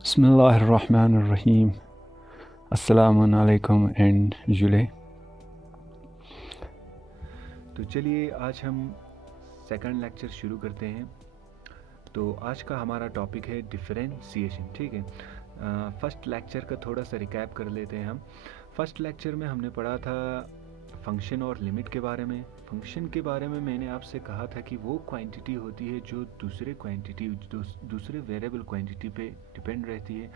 बिस्मिल्लाहिर्रहमानिर्रहीम। अस्सलामुअलैकुम एंड जुले। तो चलिए आज हम सेकंड लेक्चर शुरू करते हैं। तो आज का हमारा टॉपिक है डिफरेंशिएशन। ठीक है, फर्स्ट लेक्चर का थोड़ा सा रिकैप कर लेते हैं हम। फर्स्ट लेक्चर में हमने पढ़ा था फंक्शन और लिमिट के बारे में। फंक्शन के बारे में मैंने आपसे कहा था कि वो क्वांटिटी होती है जो दूसरे वेरिएबल क्वांटिटी पे डिपेंड रहती है,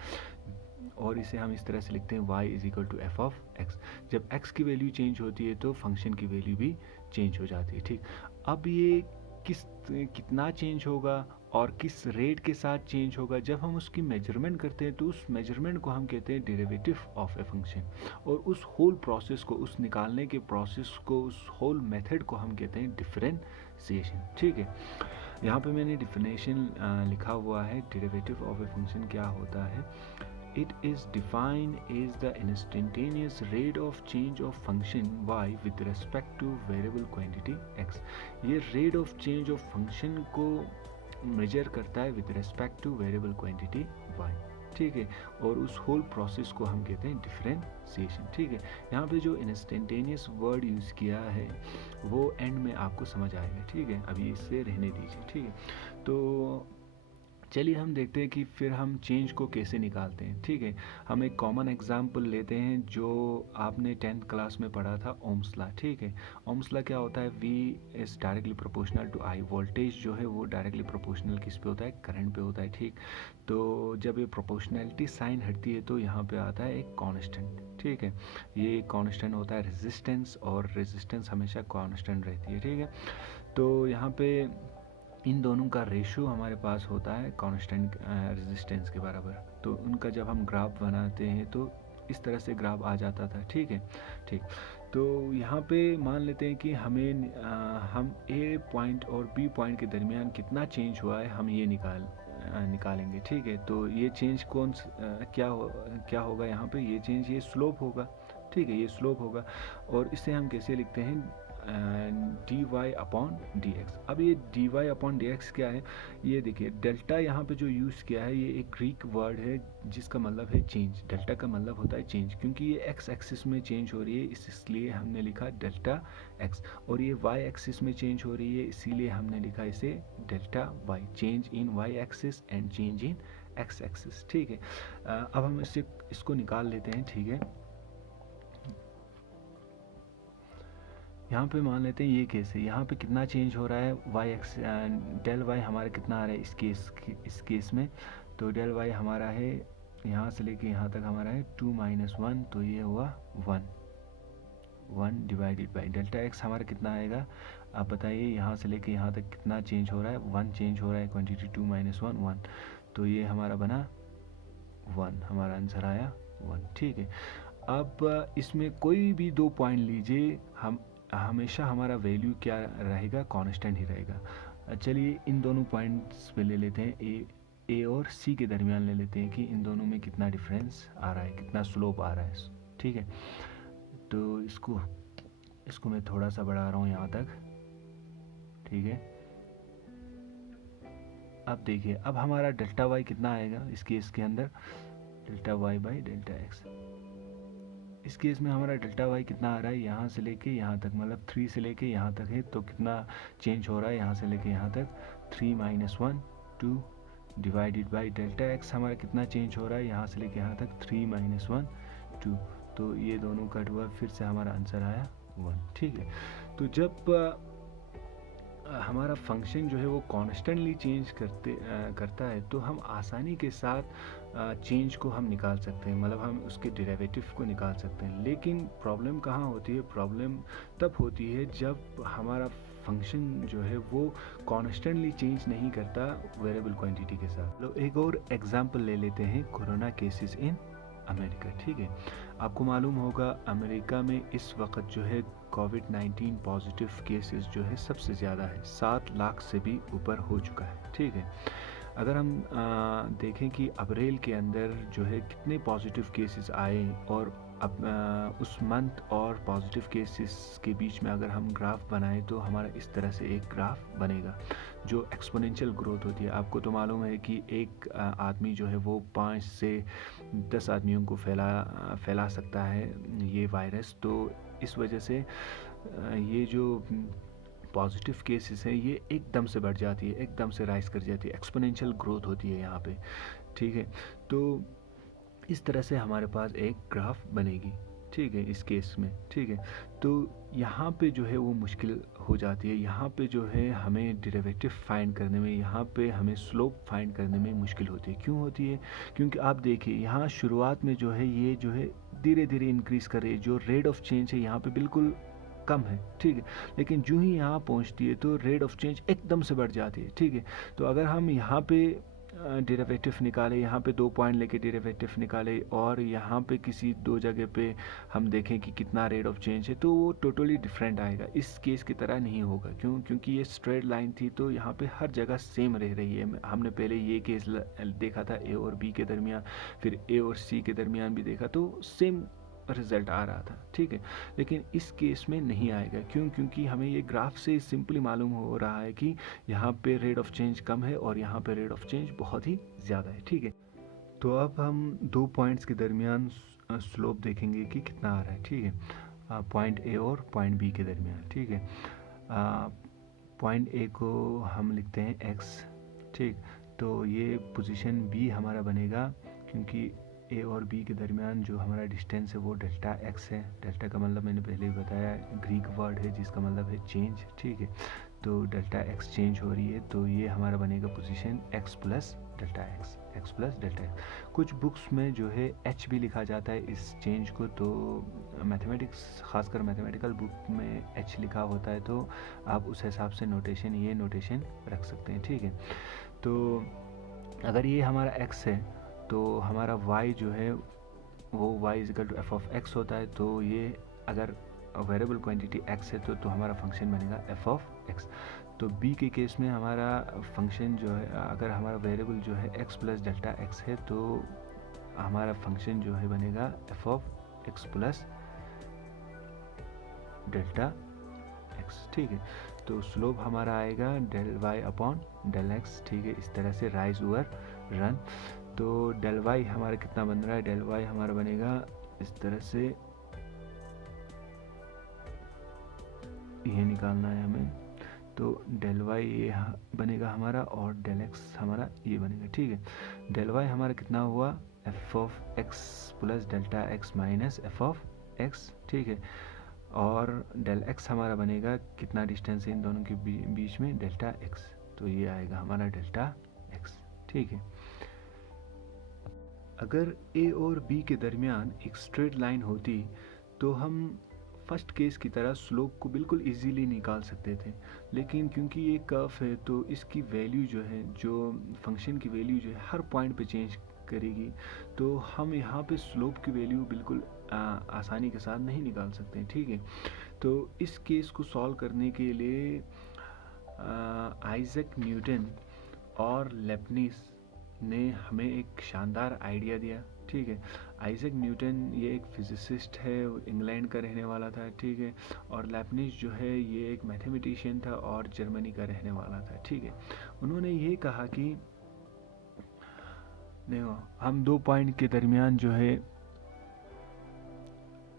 और इसे हम इस तरह से लिखते हैं y is equal to F of X. जब x की वैल्यू चेंज होती है तो फंक्शन की वैल्यू भी चेंज हो जाती है। ठीक, अब ये कितना चेंज होगा और किस रेट के साथ चेंज होगा, जब हम उसकी मेजरमेंट करते हैं तो उस मेजरमेंट को हम कहते हैं डेरिवेटिव ऑफ ए फंक्शन, और उस होल प्रोसेस को, उस निकालने के प्रोसेस को, उस होल मेथड को हम कहते हैं डिफरेंशिएशन। ठीक है, यहाँ पे मैंने डिफिनेशन लिखा हुआ है। डेरिवेटिव ऑफ ए फंक्शन क्या होता है? It is defined as the instantaneous rate of change of function y with respect to variable quantity x। ये rate of change of function को मेजर करता है with respect to variable quantity y। ठीक है, और उस होल प्रोसेस को हम कहते हैं डिफरेंशिएशन। ठीक है, यहाँ पे जो इंस्टेंटेनियस वर्ड यूज़ किया है वो एंड में आपको समझ आएगा। ठीक है, अभी इससे रहने दीजिए। ठीक है, तो चलिए हम देखते हैं कि फिर हम चेंज को कैसे निकालते हैं। ठीक है, हम एक कॉमन एग्जांपल लेते हैं जो आपने 10th क्लास में पढ़ा था, ओम्स लॉ। ठीक है, ओम्स लॉ क्या होता है? V is directly proportional to I। Voltage जो है वो डायरेक्टली प्रोपोर्शनल किस पे होता है? करंट पे होता है। ठीक, तो जब ये प्रोपोर्शनैलिटी साइन हटती है तो यहाँ पे आता है एक कांस्टेंट। ठीक है, ये कांस्टेंट होता है रेजिस्टेंस, और रेजिस्टेंस हमेशा कांस्टेंट रहती है। ठीक है, तो यहाँ पे इन दोनों का रेशियो हमारे पास होता है कांस्टेंट रेजिस्टेंस के बराबर। तो उनका जब हम ग्राफ बनाते हैं तो इस तरह से ग्राफ आ जाता था। ठीक है, ठीक, तो यहाँ पे मान लेते हैं कि हम ए पॉइंट और बी पॉइंट के दरमियान कितना चेंज हुआ है, हम ये निकालेंगे। ठीक है, तो ये चेंज क्या होगा यहाँ पे? ये चेंज, ये स्लोप होगा। ठीक है, ये स्लोप होगा, और इसे हम कैसे लिखते हैं? D Y upon D X. अब ये D Y upon D X क्या है? ये देखिए, डेल्टा यहाँ पे जो यूज़ किया है ये एक ग्रीक वर्ड है जिसका मतलब है चेंज। डेल्टा का मतलब होता है चेंज, क्योंकि ये एक्स एक्सिस में चेंज हो रही है इसलिए हमने लिखा डेल्टा एक्स, और ये वाई एक्सिस में चेंज हो रही है इसीलिए हमने लिखा इसे delta Y. Change in Y axis and change in X axis. ठीक है, अब हम इसको निकाल लेते हैं। ठीक है, यहाँ पे मान लेते हैं ये केस है। यहाँ पे कितना चेंज हो रहा है? वाई एक्स, डेल वाई हमारा कितना आ रहा है इस केस में? तो डेल वाई हमारा है यहाँ से लेके यहाँ तक हमारा है 2 - 1, तो ये हुआ 1 डिवाइडेड बाई डेल्टा एक्स हमारा कितना आएगा? आप बताइए, यहाँ से लेके यहाँ तक कितना चेंज हो रहा है? 1 चेंज हो रहा है, क्वांटिटी 2 - 1 1, तो ये हमारा बना 1, हमारा आंसर आया 1। ठीक है, अब इसमें कोई भी दो पॉइंट लीजिए, हम हमेशा हमारा वैल्यू क्या रहेगा? कांस्टेंट ही रहेगा। चलिए इन दोनों पॉइंट्स पे ले लेते हैं, ए और सी के दरमियान ले लेते हैं कि इन दोनों में कितना डिफरेंस आ रहा है, कितना स्लोप आ रहा है। ठीक है, तो इसको मैं थोड़ा सा बढ़ा रहा हूँ यहाँ तक। ठीक है, अब देखिए, अब हमारा डेल्टा वाई कितना आएगा इस केस के अंदर? Delta Y by delta X. इस केस में हमारा डेल्टा वाई कितना आ रहा है? यहाँ से लेके यहाँ तक, मतलब 3 से लेके यहाँ तक है, तो कितना चेंज हो रहा है यहाँ से लेके यहाँ तक? 3 - 1 2 डिवाइडेड बाई डेल्टा एक्स हमारा कितना चेंज हो रहा है यहाँ से लेके यहाँ तक? 3 - 1 2, तो ये दोनों कट हुआ, फिर से हमारा आंसर आया 1। ठीक है, तो जब हमारा फंक्शन जो है वो कॉन्स्टेंटली चेंज करता है तो हम आसानी के साथ चेंज को हम निकाल सकते हैं, मतलब हम उसके डेरिवेटिव को निकाल सकते हैं। लेकिन प्रॉब्लम कहाँ होती है? प्रॉब्लम तब होती है जब हमारा फंक्शन जो है वो कॉन्स्टेंटली चेंज नहीं करता वेरिएबल क्वांटिटी के साथ। तो एक और एग्जांपल ले लेते हैं, कोरोना केसेस इन अमेरिका। ठीक है, आपको मालूम होगा अमेरिका में इस वक्त जो है कोविड-19 पॉजिटिव केसेस जो है सबसे ज़्यादा है, 7 लाख से भी ऊपर हो चुका है। ठीक है, अगर हम देखें कि अप्रैल के अंदर जो है कितने पॉजिटिव केसेस आए और उस मंथ और पॉजिटिव केसेस के बीच में अगर हम ग्राफ बनाएं तो हमारा इस तरह से एक ग्राफ बनेगा जो एक्सपोनेंशियल ग्रोथ होती है। आपको तो मालूम है कि एक आदमी जो है वो 5 से 10 आदमियों को फैला सकता है ये वायरस। तो इस वजह से ये जो पॉजिटिव केसेस है ये एकदम से बढ़ जाती है, एकदम से राइज कर जाती है, एक्सपोनेंशियल ग्रोथ होती है यहाँ पे, ठीक है। तो इस तरह से हमारे पास एक ग्राफ बनेगी, ठीक है, इस केस में, ठीक है। तो यहाँ पे जो है वो मुश्किल हो जाती है, यहाँ पे जो है हमें डेरिवेटिव फाइंड करने में, यहाँ पे हमें स्लोप फाइंड करने में मुश्किल होती है। क्यों होती है? क्योंकि आप देखिए यहाँ शुरुआत में जो है ये जो है धीरे धीरे इंक्रीज़ कर रही है, जो रेट ऑफ चेंज है यहाँ पे बिल्कुल कम है, ठीक है। लेकिन जो ही यहाँ पहुँचती है तो रेट ऑफ चेंज एकदम से बढ़ जाती है, ठीक है। तो अगर हम यहाँ पे डेरिवेटिव निकाले, यहाँ पे 2 पॉइंट लेके डेरिवेटिव निकाले और यहाँ पे किसी 2 जगह पे हम देखें कि कितना रेट ऑफ चेंज है, तो वो टोटली डिफरेंट आएगा, इस केस की तरह नहीं होगा। क्यों? क्योंकि ये स्ट्रेट लाइन थी तो यहाँ पे हर जगह सेम रह रही है। हमने पहले ये केस देखा था ए और बी के दरमियान, फिर ए और सी के दरमियान भी देखा, तो सेम रिजल्ट आ रहा था, ठीक है। लेकिन इस केस में नहीं आएगा। क्यों? क्योंकि हमें ये ग्राफ से सिंपली मालूम हो रहा है कि यहाँ पे रेट ऑफ चेंज कम है और यहाँ पे रेट ऑफ चेंज बहुत ही ज़्यादा है, ठीक है। तो अब हम 2 पॉइंट्स के दरमियान स्लोप देखेंगे कि कितना आ रहा है, ठीक है, पॉइंट ए और पॉइंट बी के दरमियान, ठीक है। पॉइंट ए को हम लिखते हैं एक्स, ठीक। तो ये पोजीशन बी हमारा बनेगा, क्योंकि ए और बी के दरमियान जो हमारा डिस्टेंस है वो डेल्टा एक्स है। डेल्टा का मतलब मैंने पहले ही बताया, ग्रीक वर्ड है जिसका मतलब है चेंज, ठीक है। तो डेल्टा एक्स चेंज हो रही है, तो ये हमारा बनेगा position x plus delta x, x plus delta x. कुछ बुक्स में जो है एच भी लिखा जाता है इस चेंज को, तो मैथमेटिक्स, खासकर मैथमेटिकल बुक में एच लिखा होता है, तो आप उस हिसाब से नोटेशन, ये नोटेशन रख सकते हैं, ठीक है। तो अगर ये हमारा एक्स है तो हमारा y जो है वो y is equal to F of X होता है। तो ये अगर वेरिएबल क्वांटिटी x है तो हमारा फंक्शन बनेगा एफ ऑफ एक्स। तो b के केस में हमारा फंक्शन जो है, अगर हमारा वेरिएबल जो है x प्लस डेल्टा x है तो हमारा फंक्शन जो है बनेगा F of X plus delta X, ठीक है। तो स्लोप हमारा आएगा del y upon del x, ठीक है। इस तरह से राइज ओवर रन। तो डेल वाई हमारा कितना बन रहा है? डेल वाई हमारा बनेगा इस तरह से, ये निकालना है हमें। तो डेल वाई ये बनेगा हमारा और डेल एक्स हमारा ये बनेगा, ठीक है। डेल वाई हमारा कितना हुआ? F of X plus delta X minus F of x, ठीक है। और डेल एक्स हमारा बनेगा, कितना डिस्टेंस है इन दोनों के बीच में? Delta X. तो ये आएगा हमारा डेल्टा एक्स, ठीक है। अगर ए और बी के दरमियान एक स्ट्रेट लाइन होती तो हम फर्स्ट केस की तरह स्लोप को बिल्कुल इजीली निकाल सकते थे। लेकिन क्योंकि ये कर्व है तो इसकी वैल्यू जो है, जो फंक्शन की वैल्यू जो है हर पॉइंट पे चेंज करेगी, तो हम यहाँ पे स्लोप की वैल्यू बिल्कुल आसानी के साथ नहीं निकाल सकते, ठीक है। तो इस केस को सॉल्व करने के लिए आइजैक न्यूटन और लेबनिज ने हमें एक शानदार आइडिया दिया, ठीक है। आइजैक न्यूटन ये एक फिजिसिस्ट है, इंग्लैंड का रहने वाला था, ठीक है। और लेबनिज जो है ये एक मैथमेटिशियन था और जर्मनी का रहने वाला था, ठीक है। उन्होंने ये कहा कि देखो, हम 2 पॉइंट के दरमियान जो है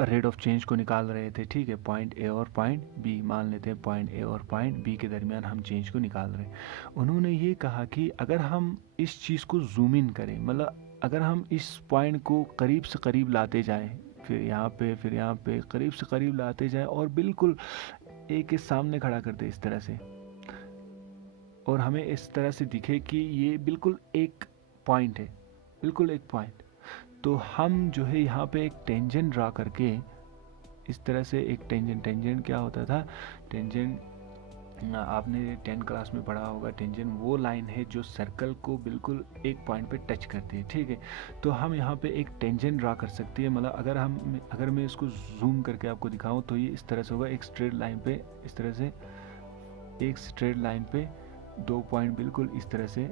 रेट ऑफ चेंज को निकाल रहे थे, ठीक है। पॉइंट ए और पॉइंट बी मान लेते हैं, पॉइंट ए और पॉइंट बी के दरमियान हम चेंज को निकाल रहे हैं। उन्होंने ये कहा कि अगर हम इस चीज़ को जूम इन करें, मतलब अगर हम इस पॉइंट को करीब से करीब लाते जाएं, फिर यहाँ पे करीब से करीब लाते जाएं और बिल्कुल ए के सामने खड़ा कर दे इस तरह से, और हमें इस तरह से दिखे कि ये बिल्कुल एक पॉइंट है, बिल्कुल एक पॉइंट, तो हम जो है यहाँ पे एक टेंजेंट ड्रा करके इस तरह से एक टेंजेंट क्या होता था? टेंजेंट आपने 10 क्लास में पढ़ा होगा। टेंजेंट वो लाइन है जो सर्कल को बिल्कुल एक पॉइंट पे टच करती है, ठीक है। तो हम यहाँ पे एक टेंजेंट ड्रा कर सकती है, मतलब अगर मैं इसको जूम करके आपको दिखाऊं तो ये इस तरह से होगा, एक स्ट्रेट लाइन पे, इस तरह से एक स्ट्रेट लाइन पे 2 पॉइंट बिल्कुल इस तरह से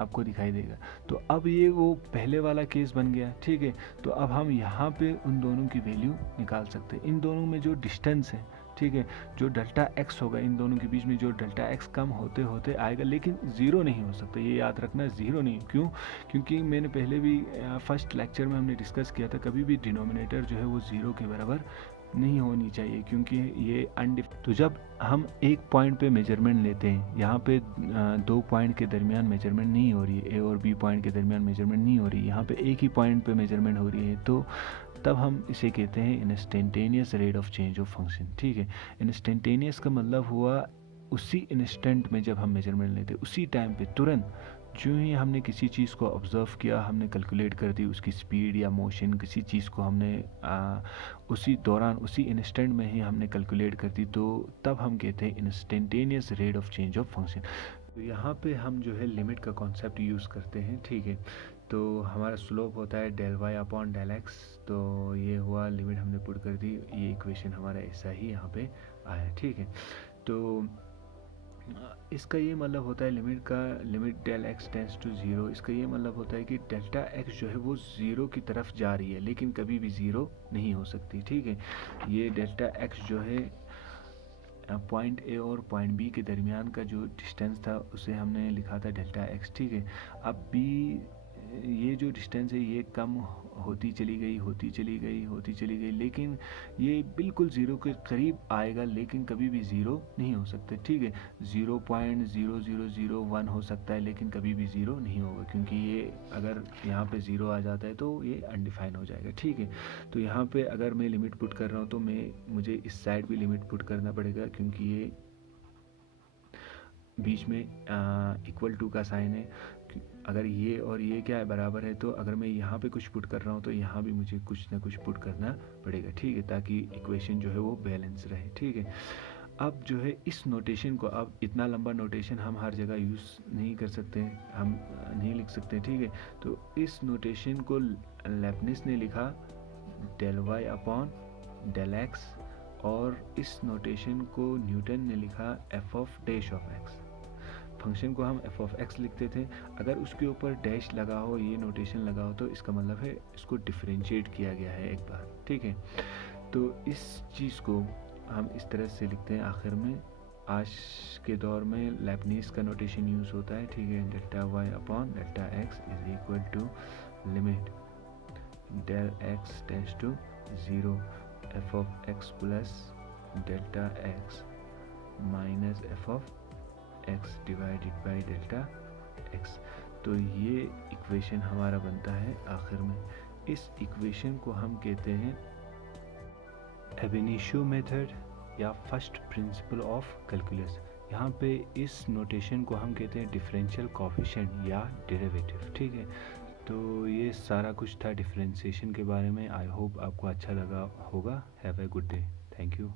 आपको दिखाई देगा। तो अब ये वो पहले वाला केस बन गया, ठीक है। तो अब हम यहाँ पे उन दोनों की वैल्यू निकाल सकते हैं। इन दोनों में जो डिस्टेंस है, ठीक है, जो डेल्टा एक्स होगा इन दोनों के बीच में, जो डेल्टा एक्स कम होते होते आएगा, लेकिन ज़ीरो नहीं हो सकता, ये याद रखना, ज़ीरो नहीं। क्यों? क्योंकि मैंने पहले भी फर्स्ट लेक्चर में हमने डिस्कस किया था, कभी भी डिनोमिनेटर जो है वो ज़ीरो के बराबर नहीं होनी चाहिए, क्योंकि ये तो जब हम एक पॉइंट पे मेजरमेंट लेते हैं, यहाँ पे दो पॉइंट के दरमियान मेजरमेंट नहीं हो रही है, ए और बी पॉइंट के दरमियान मेजरमेंट नहीं हो रही है, यहाँ पे एक ही पॉइंट पे मेजरमेंट हो रही है, तो तब हम इसे कहते हैं instantaneous rate of change of function, ठीक है। इंस्टेंटेनियस का मतलब हुआ उसी इंस्टेंट में जब हम मेजरमेंट लेते, उसी टाइम पे तुरंत जो ही हमने किसी चीज़ को ऑब्ज़र्व किया, हमने कैलकुलेट कर दी उसकी स्पीड या मोशन, किसी चीज़ को हमने उसी दौरान उसी इंस्टेंट में ही हमने कैलकुलेट कर दी, तो तब हम कहते हैं instantaneous rate of change of function. तो यहाँ पे हम जो है लिमिट का कॉन्सेप्ट यूज़ करते हैं, ठीक है। तो हमारा स्लोप होता है del Y upon del X, तो ये हुआ, लिमिट हमने पुट कर दी, ये इक्वेशन हमारा ऐसा ही यहाँ पे आया, ठीक है। तो इसका ये मतलब होता है limit del X tends to zero, इसका ये मतलब होता है कि डेल्टा एक्स जो है वो ज़ीरो की तरफ जा रही है, लेकिन कभी भी ज़ीरो नहीं हो सकती, ठीक है। ये डेल्टा एक्स जो है पॉइंट ए और पॉइंट बी के दरमियान का जो डिस्टेंस था उसे हमने लिखा था डेल्टा एक्स, ठीक है। अब बी, ये जो डिस्टेंस है ये कम होती चली गई, लेकिन ये बिल्कुल ज़ीरो के करीब आएगा, लेकिन कभी भी ज़ीरो नहीं हो सकता, ठीक है। 0.0001 हो सकता है, लेकिन कभी भी ज़ीरो नहीं होगा, क्योंकि ये अगर यहाँ पे ज़ीरो आ जाता है तो ये अनडिफाइन हो जाएगा, ठीक है। तो यहाँ पे अगर मैं लिमिट पुट कर रहा हूँ तो मुझे इस साइड भी लिमिट पुट करना पड़ेगा, क्योंकि ये बीच में इक्वल टू का साइन है। अगर ये और ये क्या है, बराबर है, तो अगर मैं यहाँ पे कुछ पुट कर रहा हूँ तो यहाँ भी मुझे कुछ ना कुछ पुट करना पड़ेगा, ठीक है, ताकि इक्वेशन जो है वो बैलेंस रहे, ठीक है। अब जो है इस नोटेशन को, अब इतना लंबा नोटेशन हम हर जगह यूज़ नहीं कर सकते, हम नहीं लिख सकते, ठीक है। तो इस नोटेशन को लेब्निज ने लिखा del Y upon del X, और इस नोटेशन को न्यूटन ने लिखा F of dash of X. फंक्शन को हम एफ ऑफ एक्स लिखते थे, अगर उसके ऊपर डैश लगा हो, ये नोटेशन लगा हो, तो इसका मतलब है इसको डिफरेंशिएट किया गया है एक बार, ठीक है। तो इस चीज़ को हम इस तरह से लिखते हैं आखिर में। आज के दौर में लेब्निज का नोटेशन यूज़ होता है, ठीक है। Delta Y upon delta X is equal to limit del X tends to zero F of X plus delta X minus F of X divided by delta X. तो ये equation हमारा बनता है आखिर में। इस इक्वेशन को हम कहते हैं अब इनिशियो मेथड या फर्स्ट प्रिंसिपल ऑफ कैलकुलस। यहाँ पे इस नोटेशन को हम कहते हैं डिफरेंशियल कोफिशिएंट या डेरिवेटिव, ठीक है। तो ये सारा कुछ था डिफरेंशिएशन के बारे में। आई होप आपको अच्छा लगा होगा। Have a good day. Thank you.